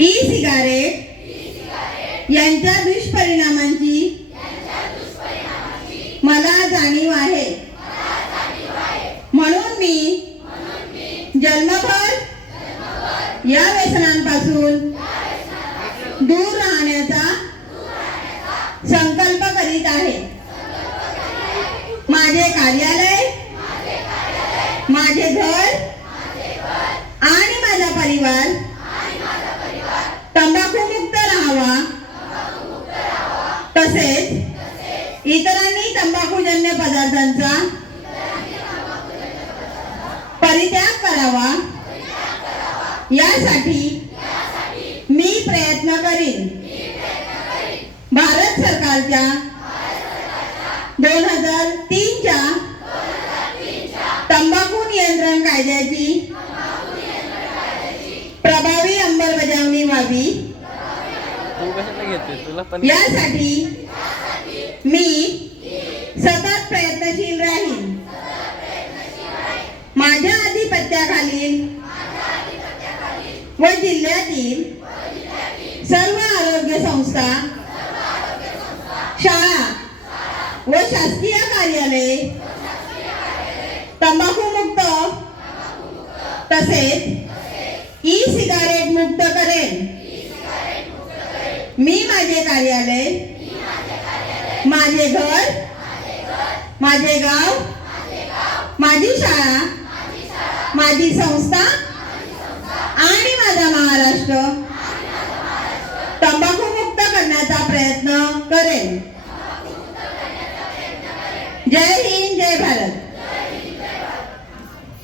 E cigarette यांच्या दुष्परिणामांची मला जाणीव आहे. म्हणून मी जन्मभर या व्यसनांपासून दूर राहण्याचा संकल्प करीत आहे. माझे कार्यालय, माझे घर आणि माझा परिवार तंबाखू मुक्त राहावा, तसेच इतरांनी तंबाखूजन्य पदार्थांचा परित्याग करावा यासाठी मी प्रयत्न करीन. भारत सरकारच्या 2003 च्या तंबाखू नियंत्रण कायद्याची प्रभावी अंमलबजावणी व्हावी यासाठी मी सतत प्रयत्नशील राहीन. माझ्या आधिपत्याखालील व जिल्ह्यातील सर्व आरोग्य संस्था, शाळा व शासकीय कार्यालये तंबाखू मुक्त तसेच ई सिगारेट मुक्त करेन. मी माझे कार्यालय, माझे घर, माझे गाव, माझी शाळा, माझी संस्था आणि माझा महाराष्ट्र